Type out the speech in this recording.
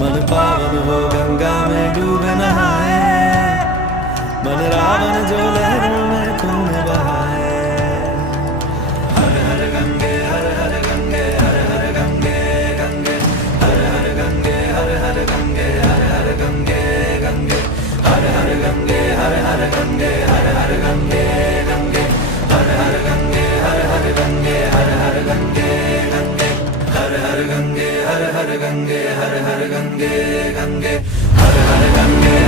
मन पावन हो गंगा में डूब नहाए, मन रावण जो लहरों में पुण्य बहाए। हर हर गंगे हर हर गंगे हर हर गंगे गंगे, हर हर गंगे हर हर गंगे हर हर गंगे गंगे, हर हर गंगे हर हर गंगे हर हर गंगे गंगे, हर हर गंगे हर हर गंगे हर हर गंगे गंगे, हर हर गंगे हर हर गंगे हर हर गंगे गंगे, हर हर गंगे